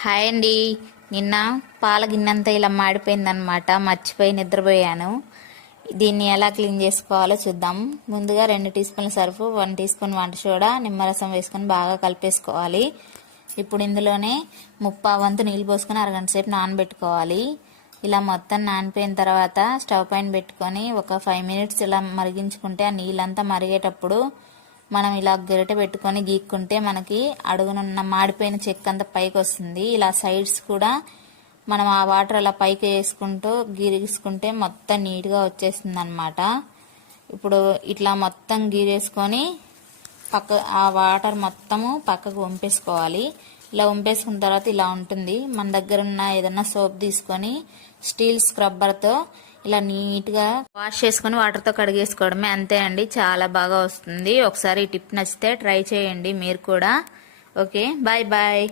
Hi అండి. నిన్న పాల గిన్నెంతా ఇలా మాడిపోయిందనమాట. మర్చిపోయి నిద్రపోయాను. దీన్ని ఎలా క్లీన్ చేసుకోవాలో చూద్దాం. ముందుగా 2 టీ స్పూన్ల సర్ఫ్, 1 టీ స్పూన్ వంట సోడా, నిమ్మరసం వేసుకొని బాగా కలిపేసుకోవాలి. ఇప్పుడు ఇందులోనే 1/4 వంతు నీళ్ళు పోసుకొని అరగంట సేపు నానబెట్టుకోవాలి. ఇలా మొత్తం నానిపోయిన తర్వాత స్టవ్ పైన పెట్టుకొని ఒక 5 మినిట్స్ ఇలా మరిగించుకుంటే ఆ నీళ్ళంతా మరిగేటప్పుడు మనం ఇలా గరిటె పెట్టుకొని గీక్కుంటే మనకి అడుగునున్న మాడిపోయిన చెక్క అంతా పైకి వస్తుంది. ఇలా సైడ్స్ కూడా మనం ఆ వాటర్ అలా పైకి వేసుకుంటూ గీరేసుకుంటే మొత్తం నీట్గా వచ్చేస్తుంది అనమాట. ఇప్పుడు ఇట్లా మొత్తం గీరేసుకొని ఆ వాటర్ మొత్తము పక్కకు వంపేసుకోవాలి. ఇలా వంపేసుకున్న తర్వాత ఇలా ఉంటుంది. మన దగ్గర ఉన్న ఏదన్నా సోప్ తీసుకొని స్టీల్ స్క్రబ్బర్తో ఇలా నీట్గా వాష్ చేసుకొని వాటర్తో కడిగేసుకోవడమే, అంతే అండి. చాలా బాగా వస్తుంది. ఒకసారి ఈ టిప్ నచ్చితే ట్రై చేయండి మీరు కూడా. Okay, bye bye.